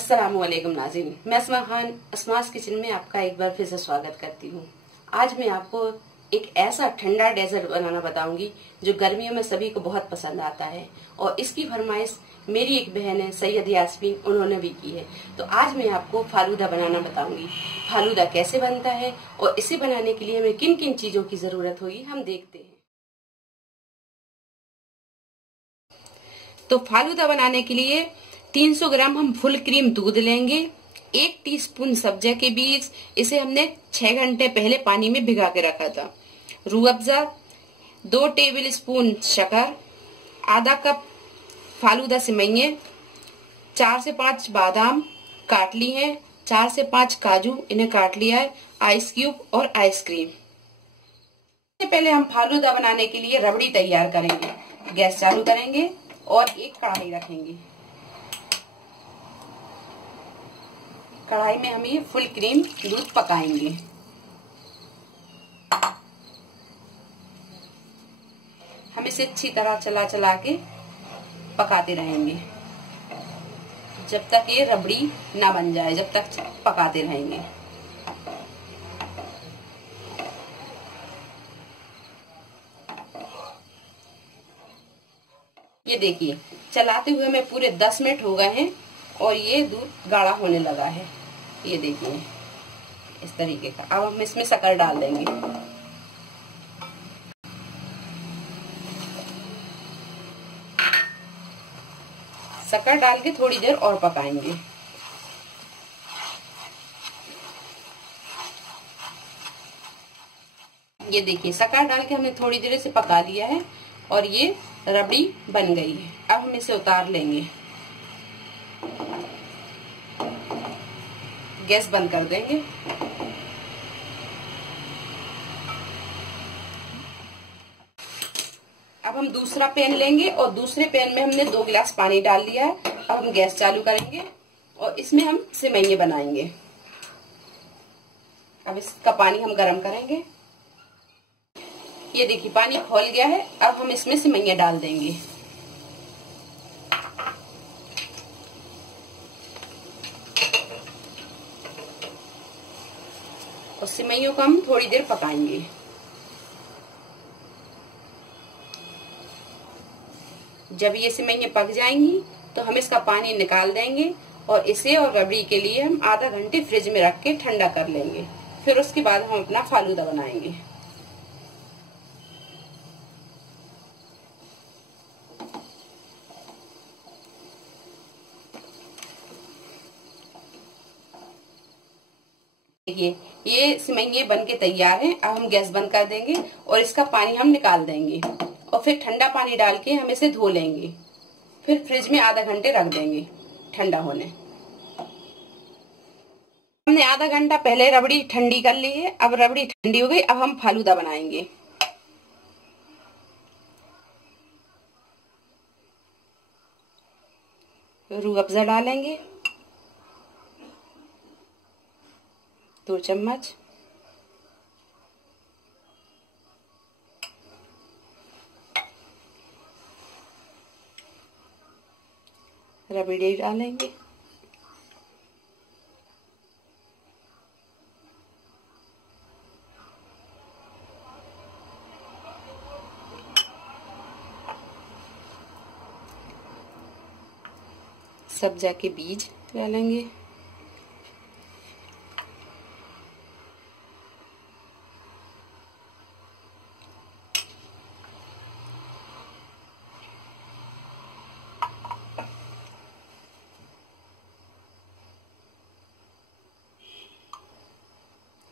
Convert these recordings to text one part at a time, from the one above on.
अस्सलामुअलैकुम नाज़रीन, मैं अस्मा खान अस्मास किचन में आपका एक बार फिर से स्वागत करती हूँ। आज मैं आपको एक ऐसा ठंडा डेजर्ट बनाना बताऊंगी जो गर्मियों में सभी को बहुत पसंद आता है और इसकी फरमाइश मेरी एक बहन है सैयद यास्मीन, उन्होंने भी की है। तो आज मैं आपको फालूदा बनाना बताऊंगी। फालूदा कैसे बनता है और इसे बनाने के लिए हमें किन किन चीजों की जरूरत होगी, हम देखते हैं। तो फालूदा बनाने के लिए 300 ग्राम हम फुल क्रीम दूध लेंगे, 1 टीस्पून सब्जा के बीज, इसे हमने 6 घंटे पहले पानी में भिगा के रखा था। रूह अफ़ज़ा, 2 टेबल स्पून शक्कर, आधा कप फालूदा सेवइयां, 4 से 5 बादाम काट ली हैं, 4 से 5 काजू इन्हें काट लिया है, आइस क्यूब और आइसक्रीम। सबसे पहले हम फालूदा बनाने के लिए रबड़ी तैयार करेंगे। गैस चालू करेंगे और एक कढ़ाई रखेंगे। कढ़ाई में हम ये फुल क्रीम दूध पकाएंगे। हम इसे अच्छी तरह चला चला के पकाते रहेंगे जब तक ये रबड़ी ना बन जाए, जब तक पकाते रहेंगे। ये देखिए, चलाते हुए मैं पूरे 10 मिनट हो गए हैं और ये दूध गाढ़ा होने लगा है। ये देखिए इस तरीके का। अब हम इसमें शक्कर डाल देंगे। शक्कर डाल के थोड़ी देर और पकाएंगे। ये देखिए, शक्कर डाल के हमने थोड़ी देर से पका लिया है और ये रबड़ी बन गई है। अब हम इसे उतार लेंगे। गैस बंद कर देंगे। अब हम दूसरा पैन लेंगे और दूसरे पैन में हमने 2 गिलास पानी डाल दिया है। अब हम गैस चालू करेंगे और इसमें हम सेवइयां बनाएंगे। अब इसका पानी हम गरम करेंगे। ये देखिए, पानी खौल गया है। अब हम इसमें सेवइयां डाल देंगे। और सेवइयों को हम थोड़ी देर पकाएंगे। जब ये सेवइयां पक जाएंगी तो हम इसका पानी निकाल देंगे और इसे और रबड़ी के लिए हम आधा घंटे फ्रिज में रख के ठंडा कर लेंगे। फिर उसके बाद हम अपना फालूदा बनाएंगे। देखिए, ये सेवइयां बन के तैयार हैं। अब हम गैस बंद कर देंगे और इसका पानी हम निकाल देंगे और फिर ठंडा पानी डाल के हम इसे धो लेंगे। फिर फ्रिज में आधा घंटे रख देंगे ठंडा होने। हमने आधा घंटा पहले रबड़ी ठंडी कर ली है। अब रबड़ी ठंडी हो गई। अब हम फालूदा बनाएंगे। रूह अफ़ज़ा डालेंगे 2 चम्मच, रबड़ी डालेंगे, सब्जा के बीज डालेंगे,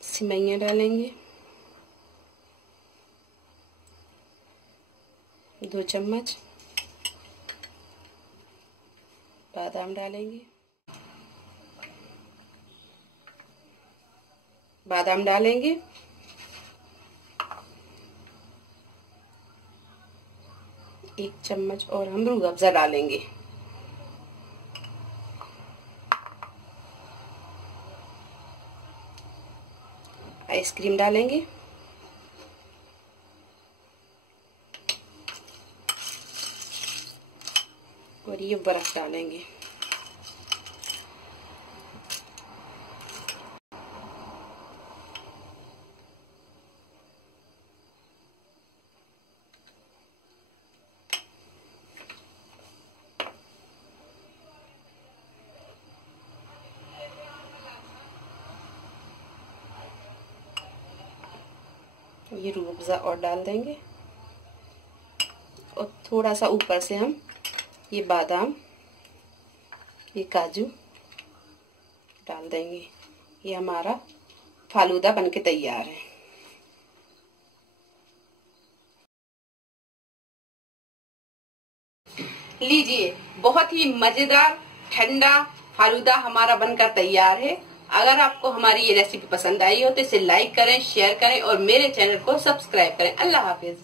सेवइयां डालेंगे 2 चम्मच, बादाम डालेंगे, बादाम डालेंगे, एक चम्मच और हम रूह अफ़ज़ा डालेंगे। आइसक्रीम डालेंगे, और ये बर्फ डालेंगे। ये रूह अफ़ज़ा और डाल देंगे और थोड़ा सा ऊपर से हम ये बादाम, ये काजू डाल देंगे। ये हमारा फालूदा बनके तैयार है। लीजिए, बहुत ही मजेदार ठंडा फालूदा हमारा बनकर तैयार है। अगर आपको हमारी ये रेसिपी पसंद आई हो तो इसे लाइक करें, शेयर करें और मेरे चैनल को सब्सक्राइब करें। अल्लाह हाफिज।